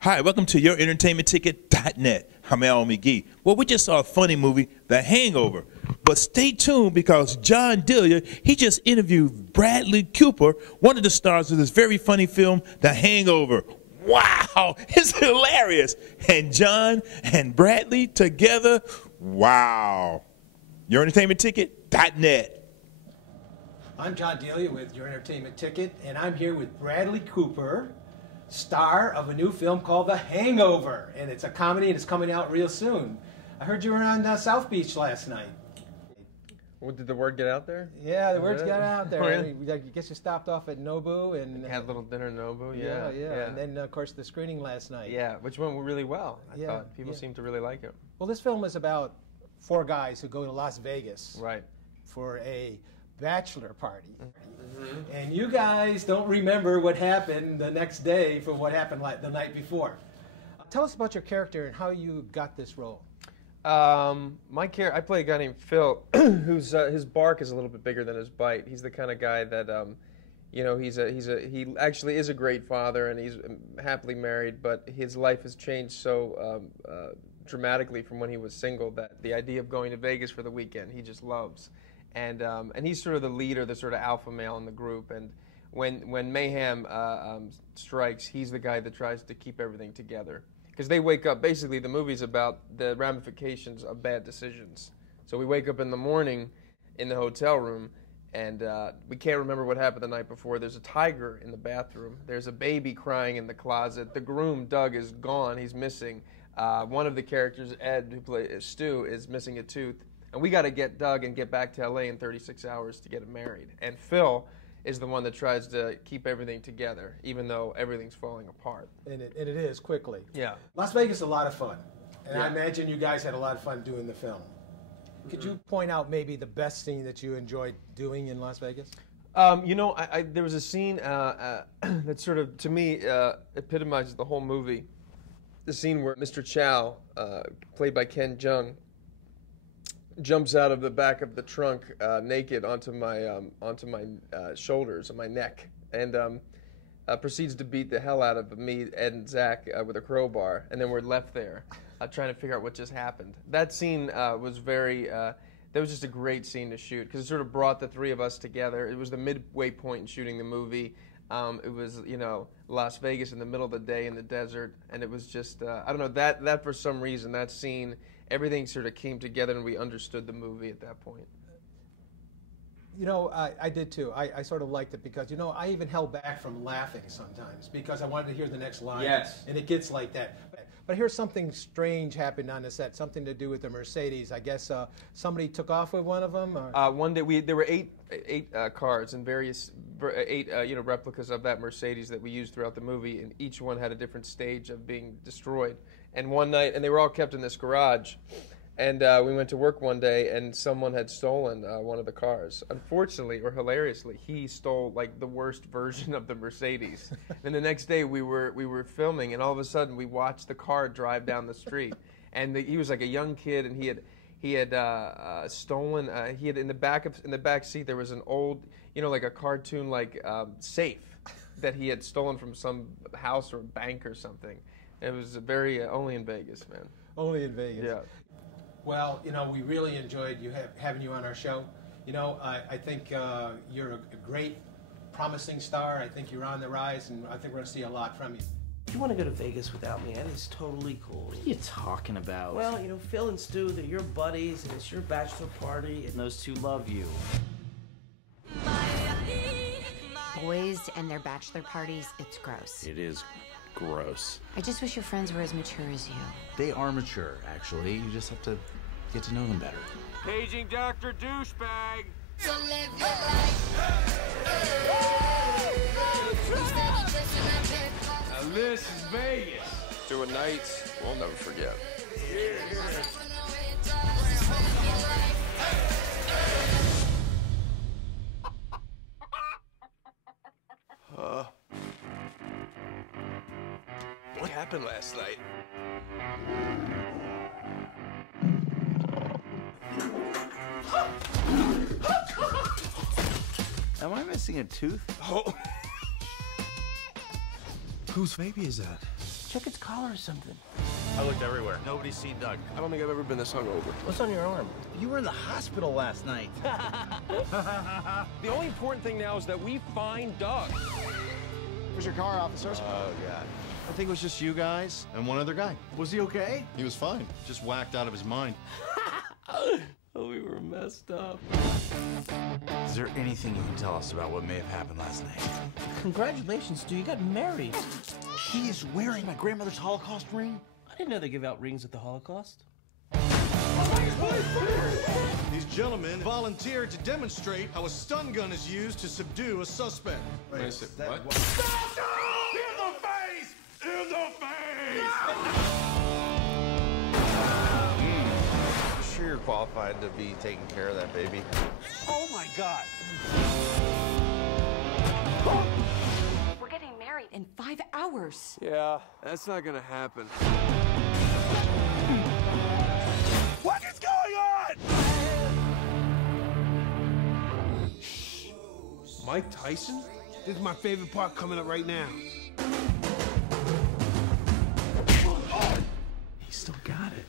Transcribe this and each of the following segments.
Hi, welcome to YourEntertainmentTicket.net. I'm Al McGee. Well, we just saw a funny movie, The Hangover. But stay tuned because John Delia, he just interviewed Bradley Cooper, one of the stars of this very funny film, The Hangover. Wow, it's hilarious. And John and Bradley together, wow. YourEntertainmentTicket.net. I'm John Delia with Your Entertainment Ticket, and I'm here with Bradley Cooper, star of a new film called The Hangover, and it's a comedy and it's coming out real soon. I heard you were on South Beach last night. Well, did the word get out there? Yeah, the word's got out there. Oh, yeah? I guess you stopped off at Nobu and Had a little dinner in Nobu, yeah. yeah. And then, of course, the screening last night. Yeah, which went really well. I thought people seemed to really like it. Well, this film is about four guys who go to Las Vegas for a bachelor party. And you guys don't remember what happened the next day from what happened like the night before. Tell us about your character and how you got this role. I play a guy named Phil, who's his bark is a little bit bigger than his bite. He's the kind of guy that, you know, he actually is a great father and he's happily married, but his life has changed so dramatically from when he was single that the idea of going to Vegas for the weekend he just loves. And he's sort of the leader, the sort of alpha male in the group. And when mayhem strikes, he's the guy that tries to keep everything together. Because they wake up, basically the movie's about the ramifications of bad decisions. So we wake up in the morning in the hotel room, and we can't remember what happened the night before. There's a tiger in the bathroom. There's a baby crying in the closet. The groom, Doug, is gone. He's missing. One of the characters, Ed, who plays Stu, is missing a tooth. And we got to get Doug and get back to L.A. in 36 hours to get him married. And Phil is the one that tries to keep everything together, even though everything's falling apart. And it is quickly. Yeah. Las Vegas is a lot of fun. And I imagine you guys had a lot of fun doing the film. Could you point out maybe the best scene that you enjoyed doing in Las Vegas? You know, there was a scene that sort of, to me, epitomizes the whole movie. The scene where Mr. Chow, played by Ken Jeong, jumps out of the back of the trunk naked onto my shoulders and my neck, and proceeds to beat the hell out of me, Ed, and Zach with a crowbar, and then we're left there trying to figure out what just happened. That scene was very. That was just a great scene to shoot because it sort of brought the three of us together. It was the midway point in shooting the movie. It was, you know, Las Vegas in the middle of the day in the desert, and it was just I don't know, that for some reason, that scene, everything sort of came together and we understood the movie at that point. You know, I did too. I sort of liked it because, you know, I even held back from laughing sometimes because I wanted to hear the next line. Yes. And it gets like that. But here's something strange happened on the set, something to do with the Mercedes. I guess somebody took off with one of them? Or? One day, there were eight cars and various replicas of that Mercedes that we used throughout the movie, and each one had a different stage of being destroyed. And one night, and they were all kept in this garage, and we went to work one day, and someone had stolen one of the cars. Unfortunately, or hilariously, he stole like the worst version of the Mercedes. And the next day, we were filming, and all of a sudden, we watched the car drive down the street, and he was like a young kid, and he had stolen. He had in the back seat there was an old, you know, like a cartoon like safe that he had stolen from some house or bank or something. It was very only in Vegas, man. Only in Vegas. Yeah. Well, you know, we really enjoyed having you on our show. You know, I think you're a great, promising star. I think you're on the rise, and I think we're going to see a lot from you. If you want to go to Vegas without me, that is totally cool. What are you talking about? Well, you know, Phil and Stu, they're your buddies, and it's your bachelor party, and those two love you. Boys and their bachelor parties, it's gross. It is gross. I just wish your friends were as mature as you. They are mature, actually. You just have to get to know them better. Paging Dr. Douchebag. So live your life. Now this is Vegas. Doing nights we'll never forget. What happened last night? Am I missing a tooth? Oh. Whose baby is that? check its collar or something. I looked everywhere. Nobody's seen Doug. I don't think I've ever been this hungover. What's on your arm? You were in the hospital last night. The only important thing now is that we find Doug. Where's your car, officers? Oh, God. I think it was just you guys and one other guy. Was he okay? He was fine. Just whacked out of his mind. Oh, we were messed up. Is there anything you can tell us about what may have happened last night? Congratulations, dude. You got married. He is wearing my grandmother's Holocaust ring. I didn't know they give out rings at the Holocaust. These gentlemen volunteered to demonstrate how a stun gun is used to subdue a suspect. Wait a second, what? Stop! In the face! In the face! Sure you're qualified to be taking care of that baby. Oh my God! We're getting married in 5 hours. Yeah, that's not gonna happen. What is going on? Mike Tyson? This is my favorite part coming up right now. He still got it.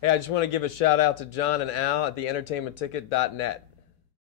Hey, I just want to give a shout out to John and Al at theentertainmentticket.net.